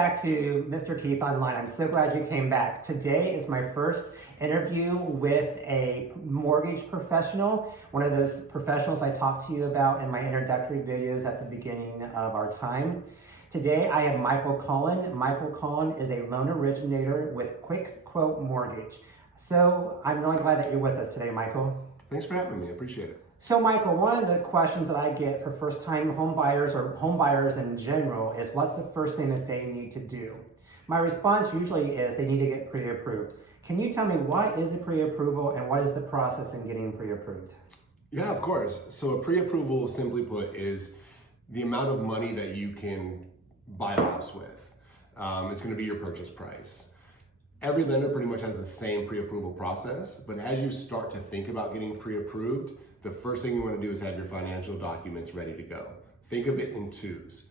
back to Mr. Keith Online. I'm so glad you came back. Today is my first interview with a mortgage professional, one of those professionals I talked to you about in my introductory videos at the beginning of our time. Today I have Michael Cullen. Michael Cullen is a loan originator with Quick Quote Mortgage. So I'm really glad that you're with us today, Michael. Thanks for having me. I appreciate it. So Michael, one of the questions that I get for first-time home buyers or home buyers in general is what's the first thing that they need to do? My response usually is they need to get pre-approved. Can you tell me what is a pre-approval and what is the process in getting pre-approved? Yeah, of course. So a pre-approval, simply put, is the amount of money that you can buy a house with. It's going to be your purchase price. Every lender pretty much has the same pre-approval process, but as you start to think about getting pre-approved, the first thing you want to do is have your financial documents ready to go. Think of it in twos.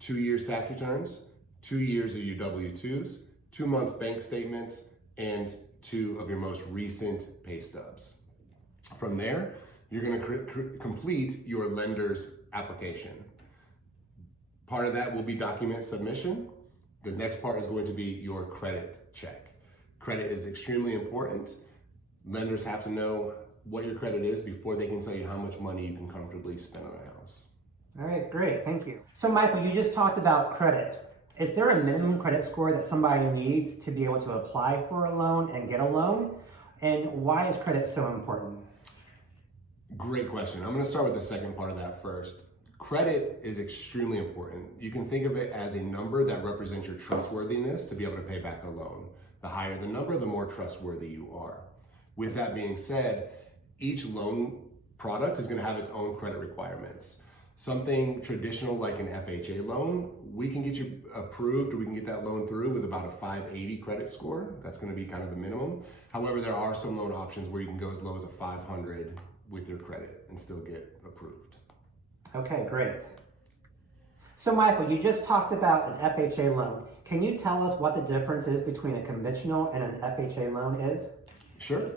2 years tax returns, 2 years of your W-2s, 2 months bank statements, and 2 of your most recent pay stubs. From there, you're going to complete your lender's application. Part of that will be document submission. The next part is going to be your credit check. Credit is extremely important. Lenders have to know what your credit is before they can tell you how much money you can comfortably spend on a house. All right, great, thank you. So Michael, you just talked about credit. Is there a minimum credit score that somebody needs to be able to apply for a loan and get a loan? And why is credit so important? Great question. I'm going to start with the second part of that first. Credit is extremely important. You can think of it as a number that represents your trustworthiness to be able to pay back a loan. The higher the number, the more trustworthy you are. With that being said, each loan product is going to have its own credit requirements. Something traditional like an FHA loan, we can get you approved, or we can get that loan through with about a 580 credit score. That's going to be kind of the minimum. However, there are some loan options where you can go as low as a 500 with your credit and still get approved. Okay, great. So Michael, you just talked about an FHA loan. Can you tell us what the difference is between a conventional and an FHA loan is? Sure.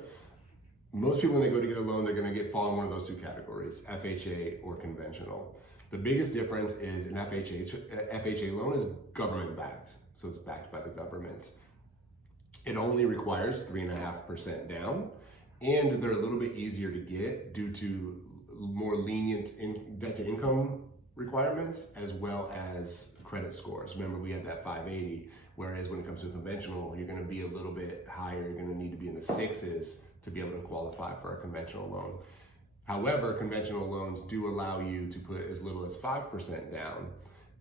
Most people, when they go to get a loan, they're going to fall in one of those two categories, FHA or conventional. The biggest difference is an FHA loan is government backed, so it's backed by the government. It only requires 3.5% down, and they're a little bit easier to get due to more lenient debt to income requirements as well as credit scores. Remember, we had that 580, whereas when it comes to conventional, you're going to be a little bit higher. You're going to need to be in the 6s to be able to qualify for a conventional loan. However, conventional loans do allow you to put as little as 5% down,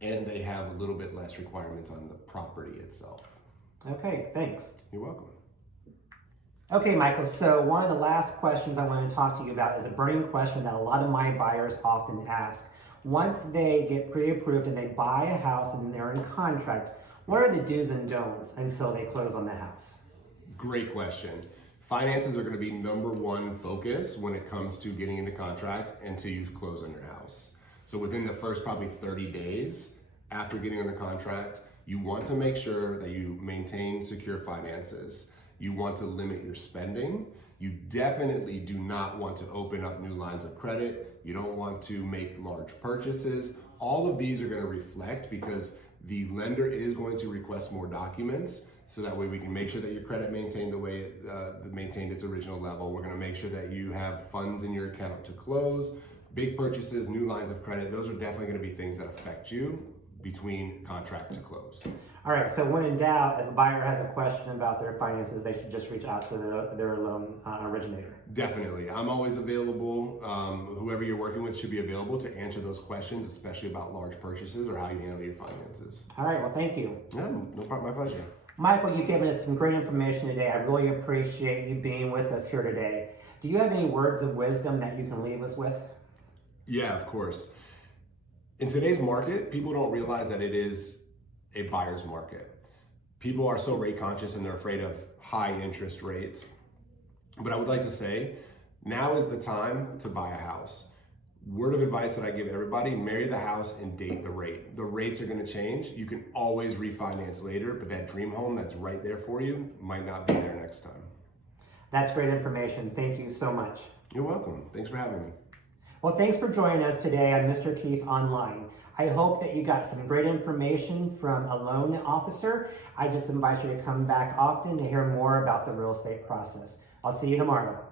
and they have a little bit less requirements on the property itself. Okay, thanks. You're welcome. Okay, Michael, so one of the last questions I want to talk to you about is a burning question that a lot of my buyers often ask. Once they get pre-approved and they buy a house and they're in contract, what are the do's and don'ts until they close on the house? Great question. Finances are going to be number one focus when it comes to getting into contract until you close on your house. So within the first probably 30 days after getting under contract, you want to make sure that you maintain secure finances. You want to limit your spending. You definitely do not want to open up new lines of credit. You don't want to make large purchases. All of these are going to reflect because the lender is going to request more documents. So that way we can make sure that your credit maintained the way it maintained its original level. We're going to make sure that you have funds in your account to close. Big purchases, new lines of credit, those are definitely going to be things that affect you between contract to close. All right, so when in doubt, if a buyer has a question about their finances, they should just reach out to their loan originator. Definitely. I'm always available. Whoever you're working with should be available to answer those questions, especially about large purchases or how you handle your finances. All right, well, thank you. Yeah, no problem. My pleasure. Michael, you've given us some great information today. I really appreciate you being with us here today. Do you have any words of wisdom that you can leave us with? Yeah, of course. In today's market, people don't realize that it is a buyer's market. People are so rate conscious and they're afraid of high interest rates. But I would like to say, now is the time to buy a house. Word of advice that I give everybody, marry the house and date the rate. The rates are going to change. You can always refinance later, but that dream home that's right there for you might not be there next time. That's great information. Thank you so much. You're welcome. Thanks for having me. Well, thanks for joining us today on Mr. Keith Online. I hope that you got some great information from a loan officer. I just invite you to come back often to hear more about the real estate process. I'll see you tomorrow.